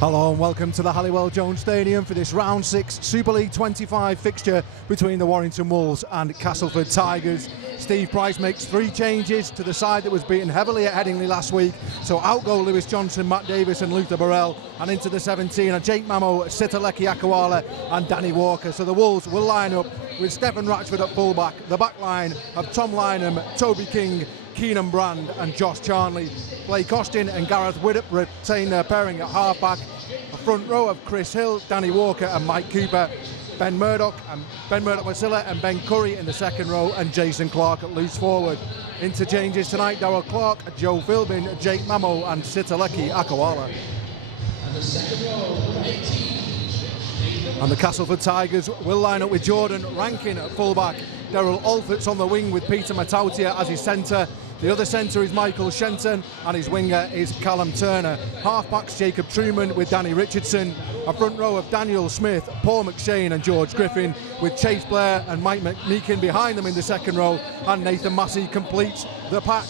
Hello and welcome to the Halliwell Jones Stadium for this round 6 Super League 25 fixture between the Warrington Wolves and Castleford Tigers. Steve Price makes 3 changes to the side that was beaten heavily at Headingley last week. So out go Lewis Johnson, Matt Davis and Luther Burrell, and into the 17 are Jake Mamo, Sitaleki Akawala and Danny Walker. So the Wolves will line up with Stephen Ratchford at fullback, the back line of Tom Lynham, Toby King, Keenan Brand and Josh Charnley. Blake Austin and Gareth Widdop retain their pairing at halfback. A front row of Chris Hill, Danny Walker and Mike Cooper. Ben Murdoch Wasilla and Ben Curry in the second row, and Jason Clark at loose forward. Interchanges tonight: Darrell Clark, Joe Philbin, Jake Mamo and Sitaleki Akawala. And the second row, 18. And the Castleford Tigers will line up with Jordan Rankin at fullback. Daryl Alfort's on the wing with Peter Matautia as his centre. The other centre is Michael Shenton and his winger is Callum Turner. Halfbacks Jacob Truman with Danny Richardson. A front row of Daniel Smith, Paul McShane and George Griffin, with Chase Blair and Mike McMeekin behind them in the second row, and Nathan Massey completes the pack.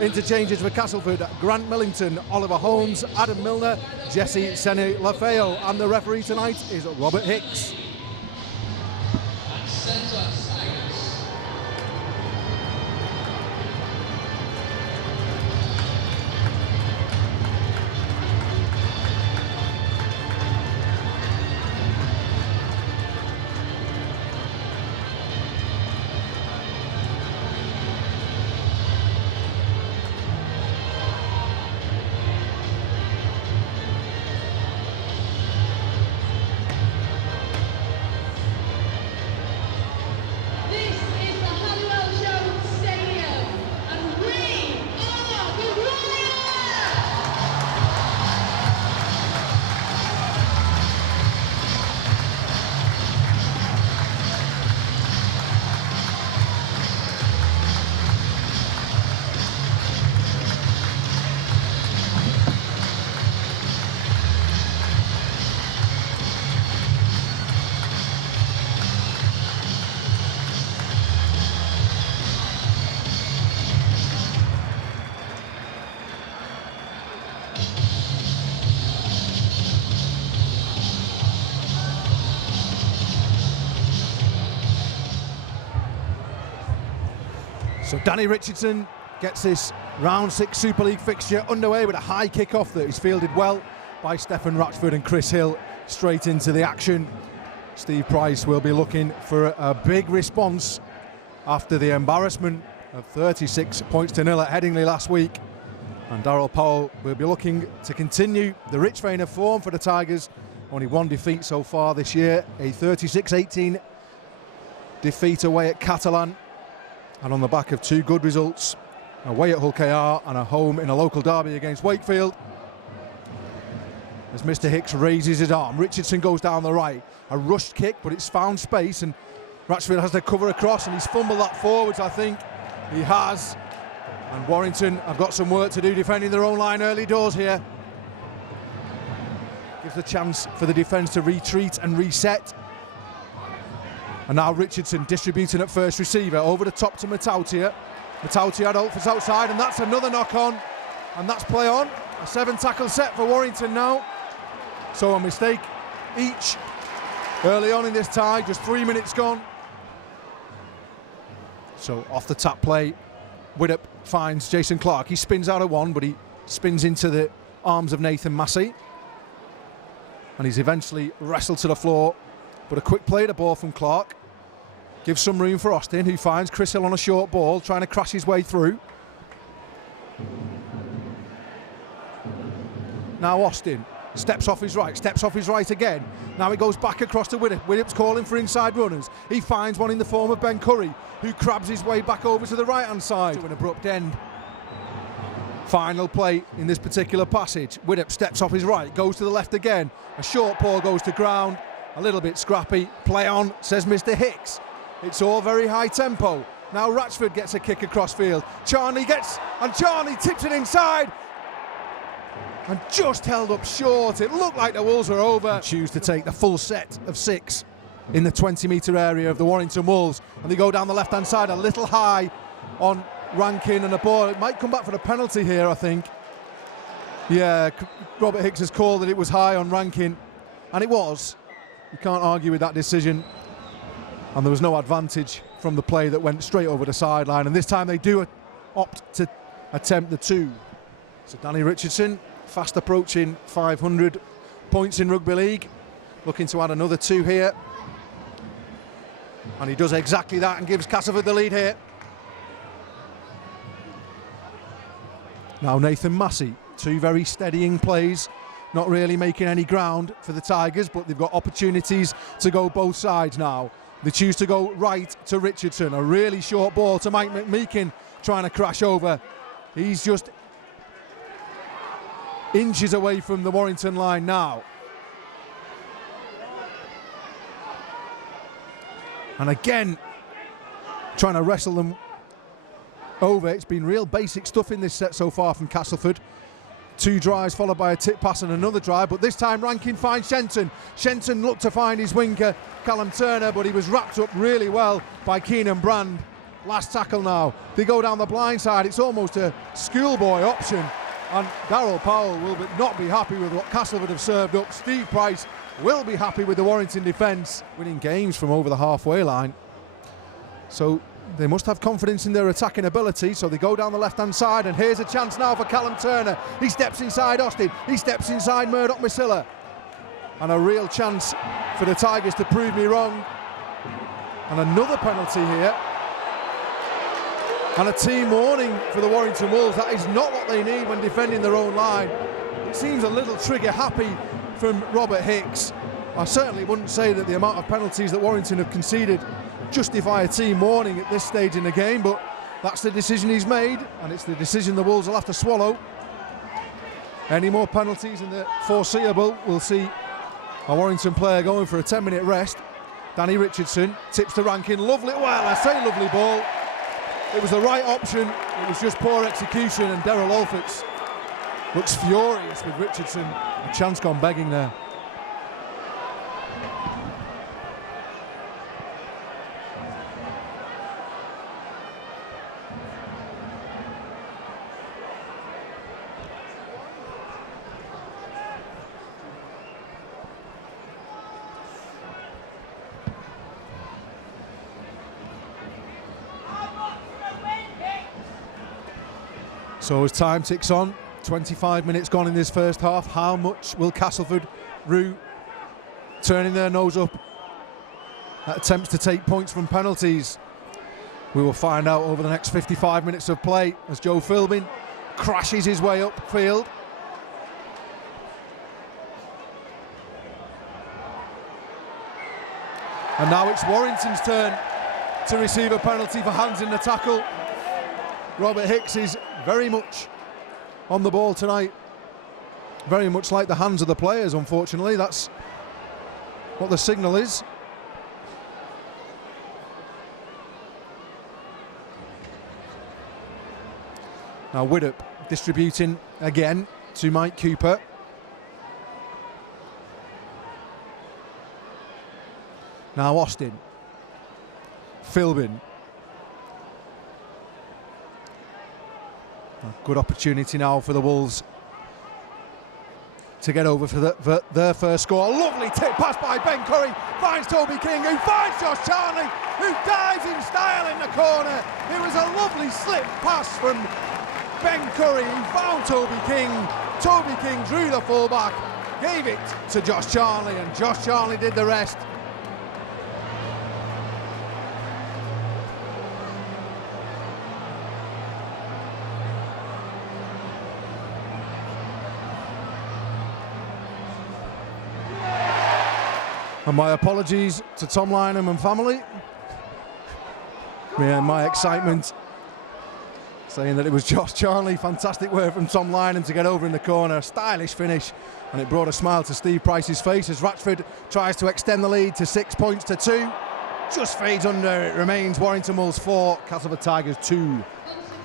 Interchanges for Castleford: Grant Millington, Oliver Holmes, Adam Milner, Jesse Sene Lafeo, and the referee tonight is Robert Hicks. So Danny Richardson gets this round 6 Super League fixture underway with a high kick-off that is fielded well by Stephen Ratchford and Chris Hill straight into the action. Steve Price will be looking for a big response after the embarrassment of 36 points to 0 at Headingley last week. And Darryl Powell will be looking to continue the rich vein of form for the Tigers. Only 1 defeat so far this year, a 36-18 defeat away at Catalan. And on the back of 2 good results, away at Hull KR and a home in a local derby against Wakefield. As Mr. Hicks raises his arm, Richardson goes down the right. A rushed kick, but it's found space, and Ratchford has to cover across, and he's fumbled that forwards, I think. He has. And Warrington have got some work to do defending their own line early doors here. Gives the chance for the defence to retreat and reset. And now Richardson distributing at first receiver, over the top to Matautia. Matautia had Alfort's outside, and that's another knock on, and that's play on. A 7-tackle set for Warrington now. So a mistake each early on in this tie, just 3 minutes gone. So off the tap play, Widdop finds Jason Clark. He spins out of one, but he spins into the arms of Nathan Massey. And he's eventually wrestled to the floor, but a quick play to ball from Clark. Gives some room for Austin, who finds Chris Hill on a short ball, trying to crash his way through. Now Austin steps off his right again. Now he goes back across to Widdop. Widdop's calling for inside runners. He finds one in the form of Ben Curry, who crabs his way back over to the right-hand side. To an abrupt end. Final play in this particular passage. Widdop steps off his right, goes to the left again. A short ball goes to ground. A little bit scrappy. Play on, says Mr. Hicks. It's all very high tempo. Now Ratchford gets a kick across field. Charnley tips it inside. And just held up short. It looked like the Wolves were over. And choose to take the full set of 6 in the 20-metre area of the Warrington Wolves. And they go down the left-hand side a little high on Rankin, and the ball, it might come back for a penalty here, I think. Yeah, Robert Hicks has called that it was high on Rankin, and it was. You can't argue with that decision. And there was no advantage from the play that went straight over the sideline, and this time they do opt to attempt the 2. So Danny Richardson, fast approaching 500 points in rugby league, looking to add another 2 here. And he does exactly that and gives Castleford the lead here. Now Nathan Massey, 2 very steadying plays, not really making any ground for the Tigers, but they've got opportunities to go both sides now. They choose to go right to Richardson, a really short ball to Mike McMeekin, trying to crash over. He's just inches away from the Warrington line now. And again, trying to wrestle them over. It's been real basic stuff in this set so far from Castleford. 2 drives followed by a tip pass and another drive, but this time Rankin finds Shenton. Shenton looked to find his winger, Callum Turner, but he was wrapped up really well by Keenan Brand. Last tackle now. They go down the blind side. It's almost a schoolboy option, and Darryl Powell will not be happy with what Castleford have served up. Steve Price will be happy with the Warrington defence, winning games from over the halfway line. So they must have confidence in their attacking ability, so they go down the left-hand side, and here's a chance now for Callum Turner. He steps inside Austin, he steps inside Murdoch Masilla, and a real chance for the Tigers to prove me wrong. And another penalty here, and a team warning for the Warrington Wolves. That is not what they need when defending their own line. It seems a little trigger happy from Robert Hicks. I certainly wouldn't say that the amount of penalties that Warrington have conceded justify a team warning at this stage in the game, but that's the decision he's made, and it's the decision the Wolves will have to swallow. Any more penalties in the foreseeable, we'll see a Warrington player going for a 10-minute rest. Danny Richardson tips to Rankin. Lovely, well, I say lovely ball. It was the right option, it was just poor execution, and Daryl Olfitz looks furious with Richardson. A chance gone begging there. So as time ticks on, 25 minutes gone in this first half, how much will Castleford rue turning their nose up at attempts to take points from penalties? We will find out over the next 55 minutes of play as Joe Philbin crashes his way upfield. And now it's Warrington's turn to receive a penalty for hands in the tackle. Robert Hicks is very much on the ball tonight. Very much like the hands of the players, unfortunately. That's what the signal is. Now Widdop distributing again to Mike Cooper. Now Austin. Philbin. A good opportunity now for the Wolves to get over for their first score. A lovely tip pass by Ben Curry, finds Toby King, who finds Josh Charnley, who dives in style in the corner. It was a lovely slip pass from Ben Curry, who found Toby King. Toby King drew the fullback, gave it to Josh Charnley, and Josh Charnley did the rest. And my apologies to Tom Lynham and family. Yeah, my excitement saying that it was Josh Charnley. Fantastic work from Tom Lynham to get over in the corner. A stylish finish, and it brought a smile to Steve Price's face as Ratchford tries to extend the lead to 6 points to 2. Just fades under. It remains Warrington Wolves 4, Castleford Tigers 2.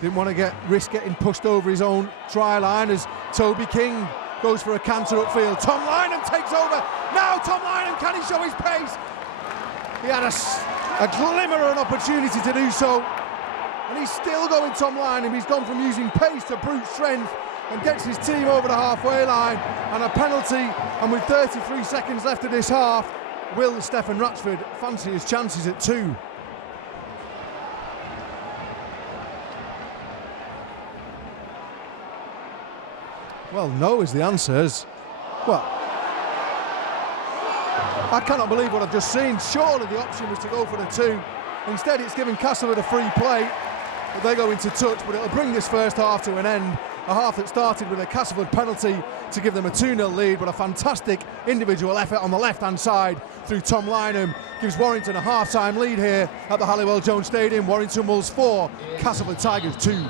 Didn't want to risk getting pushed over his own try line as Toby King goes for a canter upfield. Tom Lynham takes over. Now Tom Lynham, can he show his pace? He had a glimmer of an opportunity to do so. And he's still going, Tom Lynham. He's gone from using pace to brute strength. and gets his team over the halfway line, and a penalty. And with 33 seconds left of this half, will Stefan Ratchford fancy his chances at 2? Well, no is the answers. Well, I cannot believe what I've just seen. Surely the option was to go for the 2. Instead, it's giving Castleford a free play. But they go into touch, but it'll bring this first half to an end. A half that started with a Castleford penalty to give them a 2-0 lead, but a fantastic individual effort on the left-hand side through Tom Lynham gives Warrington a half-time lead here at the Halliwell-Jones Stadium. Warrington Wolves 4, Castleford Tigers 2.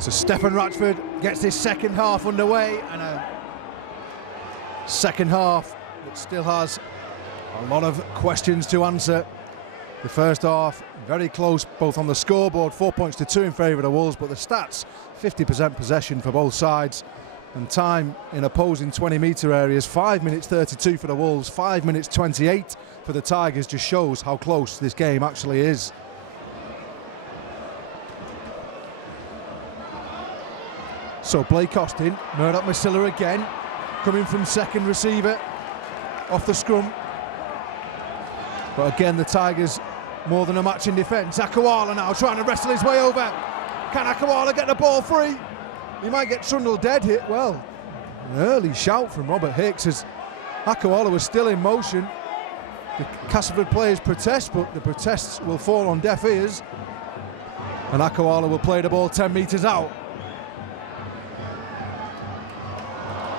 So Stefan Ratchford gets this second half underway, and a second half that still has a lot of questions to answer. The first half very close both on the scoreboard, 4 points to 2 in favour of the Wolves, but the stats 50% possession for both sides, and time in opposing 20-metre areas 5 minutes 32 for the Wolves, 5 minutes 28 for the Tigers. Just shows how close this game actually is. So Blake Austin, Murdoch Masilla again, coming from second receiver off the scrum. But again, the Tigers more than a match in defence. Akawala now trying to wrestle his way over. Can Akawala get the ball free? He might get Trundle dead hit. Well, an early shout from Robert Hicks as Akawala was still in motion. The Castleford players protest, but the protests will fall on deaf ears. And Akawala will play the ball 10 metres out.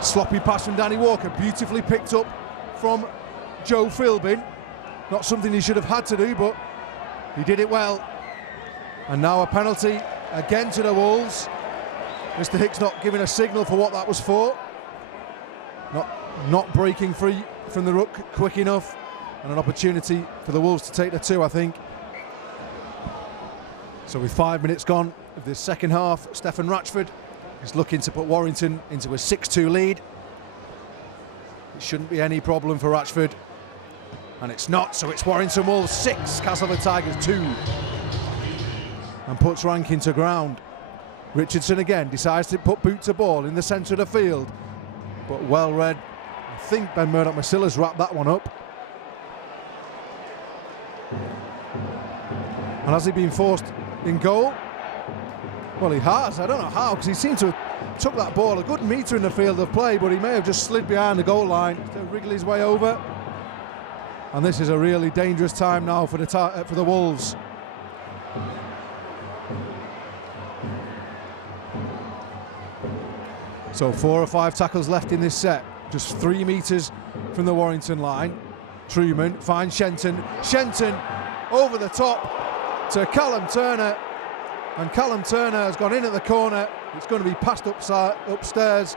Sloppy pass from Danny Walker, beautifully picked up from Joe Philbin. Not something he should have had to do, but he did it well. And now a penalty again to the Wolves. Mr. Hicks not giving a signal for what that was for. Not breaking free from the ruck quick enough, and an opportunity for the Wolves to take the 2, I think. So with 5 minutes gone of this second half, Stefan Ratchford is looking to put Warrington into a 6-2 lead. It shouldn't be any problem for Ratchford, and it's not, so it's Warrington Wolves 6, Castleford Tigers 2. And puts Rankin to ground. Richardson again decides to put boot to ball in the centre of the field, but well read. I think Ben Murdoch Masilla's wrapped that one up. And has he been forced in goal? Well, he has. I don't know how, because he seemed to have took that ball a good metre in the field of play, but he may have just slid behind the goal line to wriggle his way over. And this is a really dangerous time now for the Wolves. So 4 or 5 tackles left in this set, just 3 metres from the Warrington line. Truman finds Shenton. Shenton over the top to Callum Turner. And Callum Turner has gone in at the corner. It's going to be passed upstairs,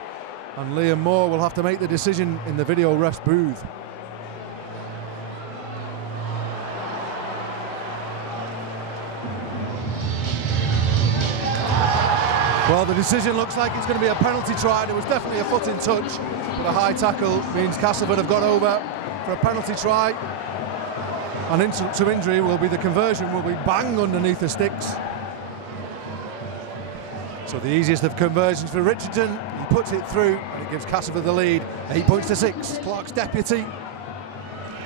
and Liam Moore will have to make the decision in the video ref's booth. Well, the decision looks like it's going to be a penalty try. There was definitely a foot in touch, but a high tackle means Castleford have got over for a penalty try. And insult to injury will be the conversion, will be bang underneath the sticks. So the easiest of conversions for Richardson, he puts it through and it gives Castleford the lead, 8 points to 6. Clark's deputy,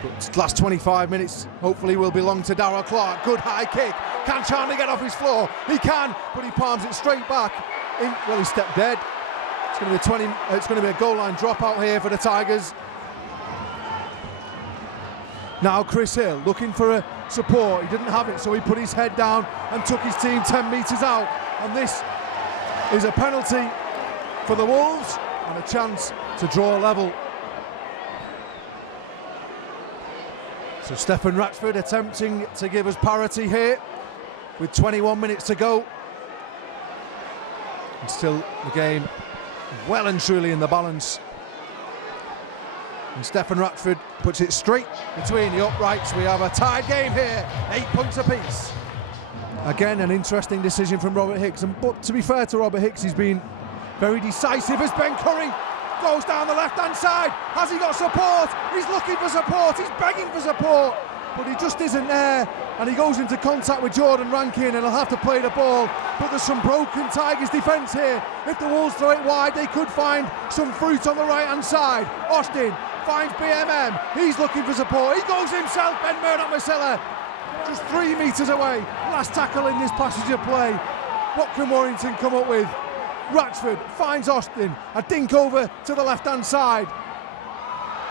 but last 25 minutes hopefully will belong to Darrell Clark. Good high kick, can Charnley get off his floor? He can, but he palms it straight back. Well, he stepped dead. It's going to be a goal line dropout here for the Tigers. Now Chris Hill looking for a support, he didn't have it, so he put his head down and took his team 10 metres out, and this is a penalty for the Wolves and a chance to draw level. So Stefan Ratchford attempting to give us parity here with 21 minutes to go. And still the game well and truly in the balance. And Stefan Ratchford puts it straight between the uprights. We have a tied game here, 8 points apiece. Again, an interesting decision from Robert Hicks, but to be fair to Robert Hicks, he's been very decisive as Ben Curry goes down the left-hand side. Has he got support? He's looking for support, he's begging for support. but he just isn't there, and he goes into contact with Jordan Rankin, and he'll have to play the ball. But there's some broken Tigers defence here. If the Wolves throw it wide, they could find some fruit on the right-hand side. Austin finds BMM. He's looking for support. He goes himself. Ben Murdoch-Masilla just 3 metres away. Last tackle in this passage of play. What can Warrington come up with? Ratchford finds Austin. A dink over to the left-hand side.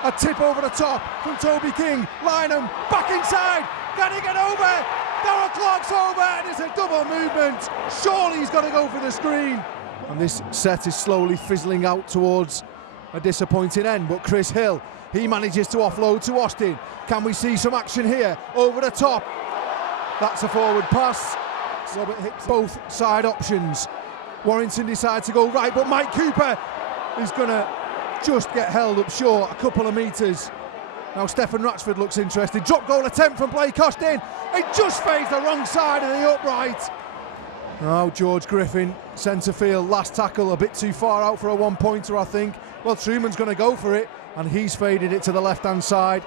A tip over the top from Toby King. Lynham back inside. Can he get over? Darrell Clark's over, and it's a double movement. Surely he's got to go for the screen. And this set is slowly fizzling out towards a disappointing end, but Chris Hill, he manages to offload to Austin. Can we see some action here? Over the top. That's a forward pass. Robert hits both side options. Warrington decide to go right, but Mike Cooper is going to just get held up short a couple of metres. Now Stephen Ratchford looks interested. Drop goal attempt from Blake Austin. It just fades the wrong side of the upright. Now George Griffin, centre field, last tackle a bit too far out for a one-pointer, I think. Well, Truman's going to go for it, and he's faded it to the left-hand side.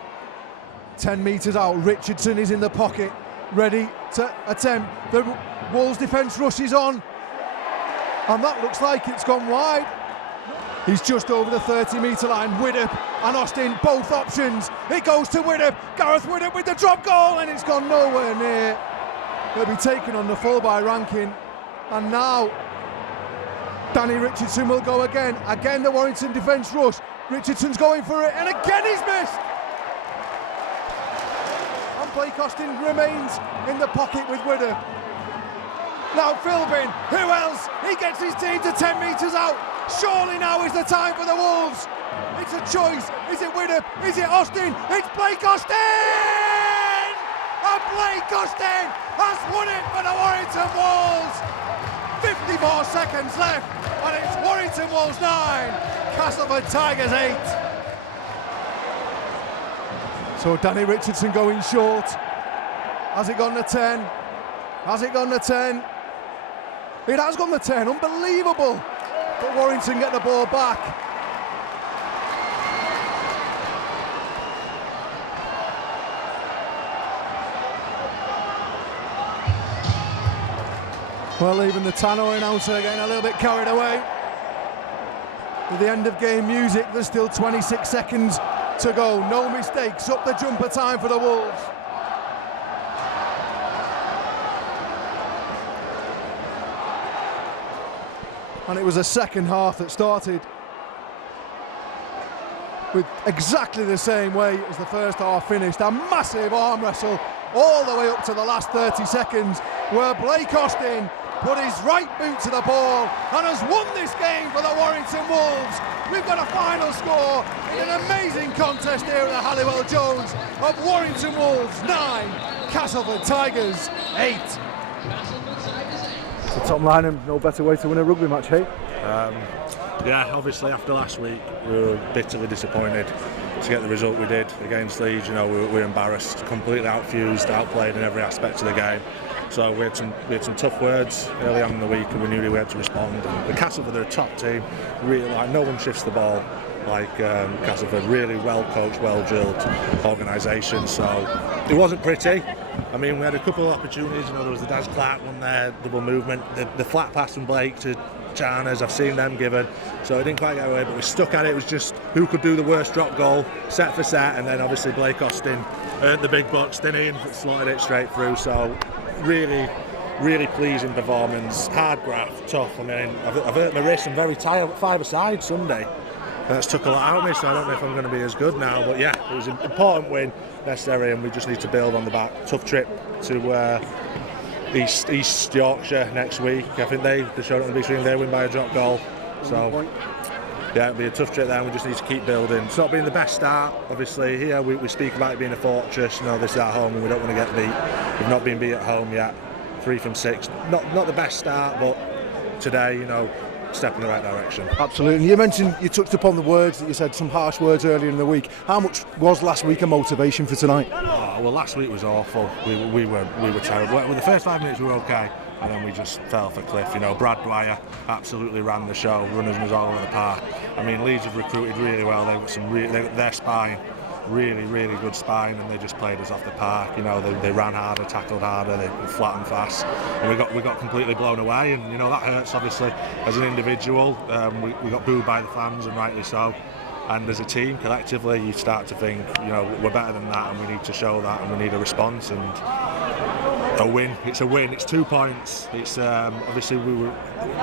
10 metres out, Richardson is in the pocket, ready to attempt. The Wolves defence rushes on, and that looks like it's gone wide. He's just over the 30-metre line. Widdop and Austin, both options. It goes to Widdop. Gareth Widdop with the drop goal, and it's gone nowhere near. They'll be taken on the full by Rankin. And now Danny Richardson will go again. Again the Warrington defence rush. Richardson's going for it, and again he's missed. And Blake Austin remains in the pocket with Widdop. Now Philbin, who else? He gets his team to 10 metres out. Surely now is the time for the Wolves. It's a choice. Is it Widdop? Is it Austin? It's Blake Austin! And Blake Austin has won it for the Warrington Wolves. 50 more seconds left, and it's Warrington Wolves 9, Castleford Tigers 8. So Danny Richardson going short. Has it gone to 10? Has it gone to 10? It has gone to 10, unbelievable. But Warrington get the ball back. Well, even the Tannoy announcer getting a little bit carried away. With the end of game music, there's still 26 seconds to go. No mistakes, up the jumper time for the Wolves. And it was a second half that started with exactly the same way as the first half finished. A massive arm wrestle all the way up to the last 30 seconds, where Blake Austin put his right boot to the ball and has won this game for the Warrington Wolves. We've got a final score in an amazing contest here at the Halliwell Jones of Warrington Wolves 9, Castleford Tigers 8. So Tom Lynham, no better way to win a rugby match, hey? Yeah, obviously after last week we were bitterly disappointed to get the result we did against Leeds. You know, we were embarrassed, completely outfused, outplayed in every aspect of the game. So we had some tough words early on in the week, and we knew we had to respond. And the Castleford are a top team, really, like no one shifts the ball like Castleford. Really well coached, well drilled organisation. So it wasn't pretty. I mean, we had a couple of opportunities. You know, there was the Daz Clark one there, double movement, the flat pass from Blake to Charners. I've seen them given, so it didn't quite get away. But we stuck at it. It was just who could do the worst drop goal, set for set, and then obviously Blake Austin earned the big bucks. Then Ian slotted it straight through. So really pleasing performance. Hard graft, tough. I mean, I've hurt my wrist. I'm very tired. 5-a-side Sunday. That's took a lot out of me, so I don't know if I'm going to be as good now. But yeah, it was an important win, necessary, and we just need to build on the back. Tough trip to East Yorkshire next week. I think they showed it on the big screen. They win by a drop goal. So yeah, it'll be a tough trip there, and we just need to keep building. It's not been the best start, obviously. Here we speak about it being a fortress. You know, this is at home, and we don't want to get beat. We've not been beat at home yet. 3 from 6. Not the best start, but today, you know, step in the right direction. Absolutely. You mentioned, you touched upon the words that you said, some harsh words earlier in the week. How much was last week a motivation for tonight? Oh, well, last week was awful. We were terrible. Well, the first 5 minutes we were okay, and then we just fell off a cliff. You know, Brad Dwyer absolutely ran the show, runners was all over the park. I mean, Leeds have recruited really well. They've got some their spine really, really good spine, and they just played us off the park. You know, they ran harder, tackled harder, they were flat and fast, and we got completely blown away. And you know that hurts obviously as an individual. We got booed by the fans, and rightly so. And as a team, collectively, you start to think, you know, we're better than that, and we need to show that, and we need a response. And a win. It's a win. It's 2 points. It's obviously we were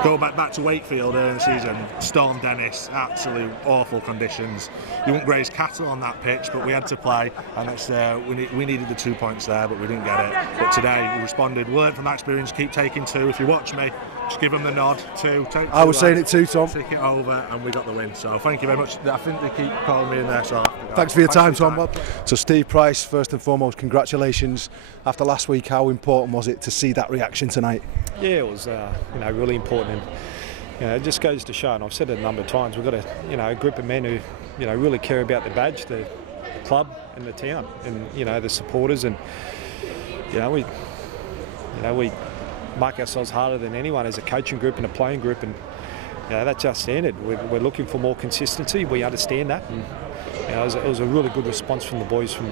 going back to Wakefield early in the season. Storm Dennis, absolute awful conditions. You wouldn't graze cattle on that pitch, but we had to play, and it's we needed the 2 points there, but we didn't get it. But today we responded. We learned from that experience. Keep taking two. If you watch me, just give them the nod. Two. Take two. I was saying it too, Tom. Take it over, and we got the win. So thank you very much. I think they keep calling me in there, so I'll have to go. Thanks for your time, Tom. Well played. So Steve Price, first and foremost, congratulations. After last week, how important was it to see that reaction tonight? Yeah, it was really important, and it just goes to show, and I've said it a number of times, we've got a group of men who really care about the badge, the club and the town, and the supporters, and we mark ourselves harder than anyone as a coaching group and a playing group, and that's our standard. We're looking for more consistency. We understand that, and it was a really good response from the boys from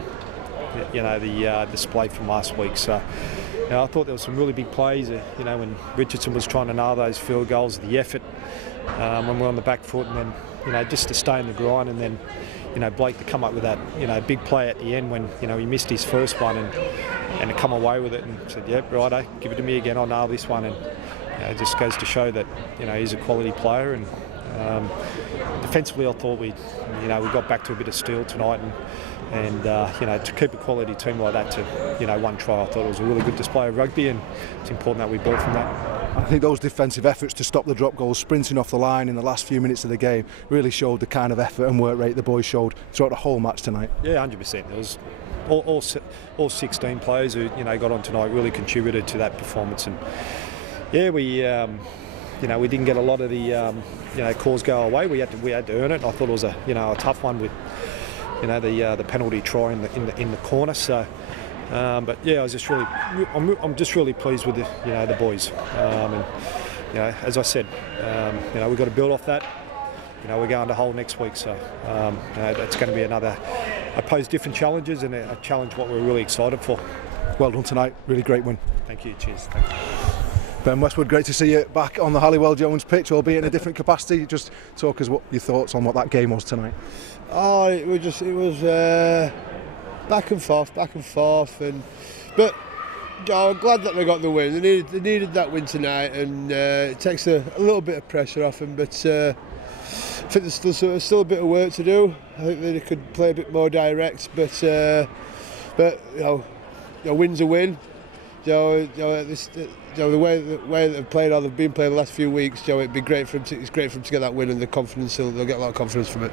the display from last week. So I thought there were some really big plays. When Richardson was trying to nail those field goals, the effort when we're on the back foot, and then just to stay in the grind, and then Blake to come up with that big play at the end when he missed his first one and to come away with it and said, yep, righto, give it to me again, I'll nail this one. And it just goes to show that he's a quality player. And defensively, I thought we got back to a bit of steel tonight, and to keep a quality team like that to one try, I thought it was a really good display of rugby, and it's important that we build from that. I think those defensive efforts to stop the drop goals, sprinting off the line in the last few minutes of the game, really showed the kind of effort and work rate the boys showed throughout the whole match tonight. Yeah, 100%. There was all 16 players who got on tonight really contributed to that performance, and yeah, we didn't get a lot of the calls go away. We had to earn it. I thought it was a tough one with the penalty try in the corner. So. But yeah, I'm just really pleased with the boys, and as I said, we've got to build off that. We're going to Hull next week, so it's going to be I pose different challenges, and a challenge what we're really excited for. Well done tonight, really great win. Thank you, cheers. Thank you. Ben Westwood, great to see you back on the Halliwell Jones pitch, albeit in a different capacity. Just talk us what your thoughts on what that game was tonight. Oh, it was. Back and forth, but I'm glad that they got the win. They needed that win tonight, and it takes a little bit of pressure off them. But I think there's still a bit of work to do. I think they could play a bit more direct, but a win's a win. The way that they've played, or they've been playing the last few weeks, it'd be great for them. It's great for them to get that win, and the confidence. They'll get a lot of confidence from it.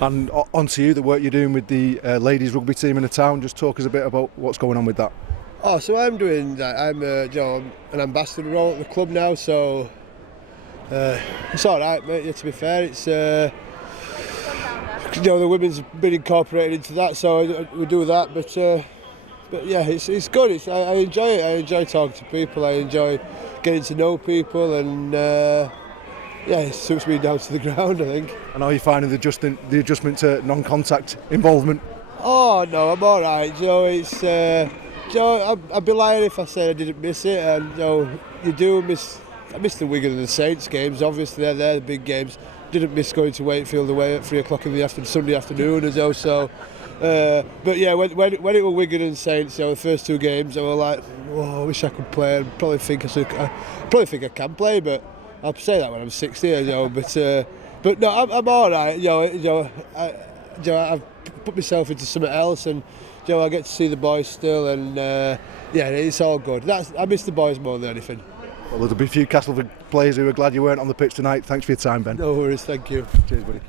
And on to you, the work you're doing with the ladies rugby team in the town. Just talk us a bit about what's going on with that. Oh, so I'm doing that. I'm an ambassador role at the club now, so it's all right, mate. Yeah, to be fair, it's the women's been incorporated into that, so we do that, But yeah, it's good. I enjoy it. I enjoy talking to people. I enjoy getting to know people, and it suits me down to the ground, I think. And how are you finding the adjustment to non-contact involvement? Oh no, I'm all right. It's I'd be lying if I said I didn't miss it. And you do miss. I miss the Wigan and the Saints games. Obviously, they're the big games. Didn't miss going to Wakefield away at 3 o'clock in the Sunday afternoon as well. So. But yeah, when it was Wigan and Saints, the first two games, I was like, "Whoa, I wish I could play." I probably think I can play, but I'll say that when I'm 60, But no, I'm all right. I've put myself into something else, and I get to see the boys still, and it's all good. I miss the boys more than anything. Well, there'll be a few Castleford players who are glad you weren't on the pitch tonight. Thanks for your time, Ben. No worries, thank you. Cheers, buddy.